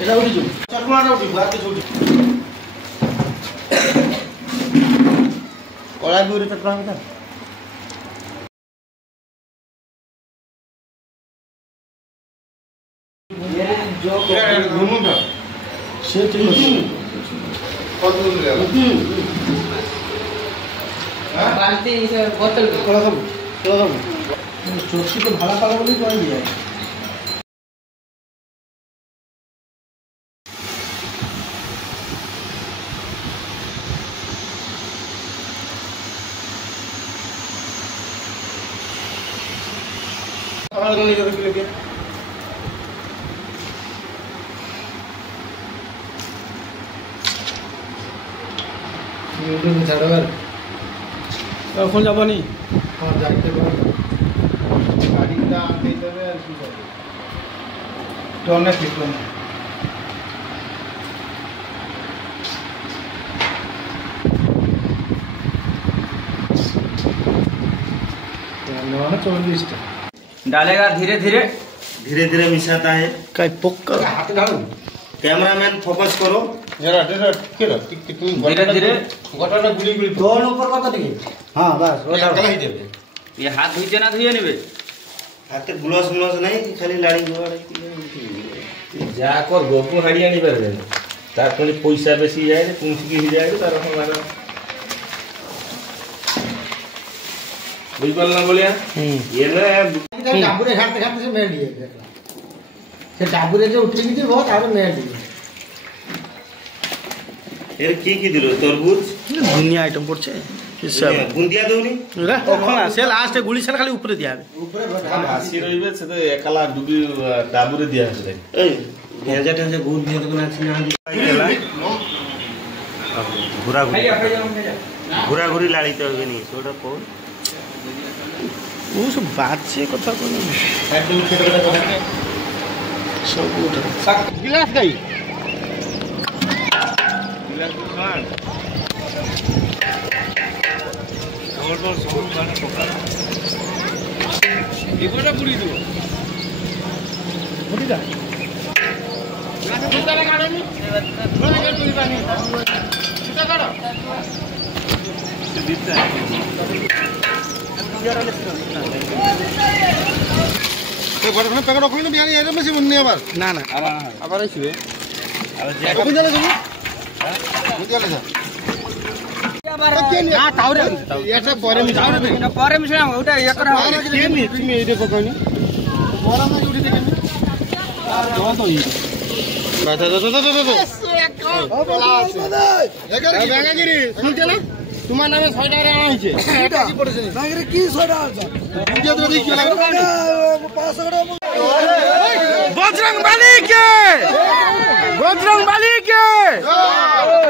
এটা উঠি যাও চটমাটা উঠি বাকি উঠি কড়াই পুরি চটমা কথা जो घूमूंगा से ठीक है कौन दूर ले आला बाल्टी से बोतल थोड़ा सा चोटी तो भाड़ा पाला बोली कोई दिया हमारे को नहीं लेके यूट्यूब छाड़ोर कौन जाबनी हां जाइते बन गाड़ी का आते तबे আর কি যাবে টনে পিটন नौना 24 डालेगा धीरे धीरे मिसाता है काय पक्का हाथ डालो कैमरामैन फोकस करो जरा धीरे धीरे घटना गुली गुली दोन ऊपर कत दिखे हां बस ओटा कला ही देबे ये हाथ धुइते ना धुइए नेबे हाथे ग्लोव्स नहीं खाली लाड़ी गोवाड़ी जा कर गोपु हाड़ी आनी परबे तार कोनी पैसा बेसी जाय रे कुंसी की जाय रे तार हमारा बुझ ना बोलिया ये ना डाबुरे घाटते घाटते से मेल दिए से डाबुरे जो उठी नहीं बहुत आरो मेल दिए এর কি দিল তরমুজ দুনিয়া আইটেম পড়ছে হিসাব বুন্দিয়া দউনি ওখানে সে লাস্ট গুলি ছাড়া খালি উপরে দিয়া হবে উপরে আসি রইবে সে তো একলা ডুবি ডাবুরে দিয়া আছে এই ভেজা টেনছে বহুত দিয়ে দোকান আছে না গেলা ঘুরা ঘুরি লাড়িতে হবে নি ওটা কোন ও সব বাচ্চে কথা কোন একদম ছোট ছোট কথা সব উঠে গ্লাস গাই এগুলা পুরি দিব পুরি দা গ্লাস ভিতরে কাটনি থোড়া করে পুরি পানি সেটা কাটো দিতে তো গড়খানে প্যাকেট ওখানে তো বিয়ানি আইরে মেশি মনে আবার না না আবার আইছিবে আবার যে কখন চলে যাবে বুঝলে যা না তাওরে এটা পরে মি তাওরে না পরে মি শুনা ওটা ইয়া করা হবে কেনি তুমি এই দেখো কইনি বড় না উঠি দেখেন আর দাও তো ই বাতা দাও ও বলা আছে ব্যাঙ্গাগিরি শুনতে না তোমার নামে 6 টাকা আনা হইছে এটা কি পড়েছে ব্যাঙ্গাগিরি কি 6 টাকা আছে বুঝিয়া তো দেখি লাগে 500 টাকা বজরং বালি কে জয়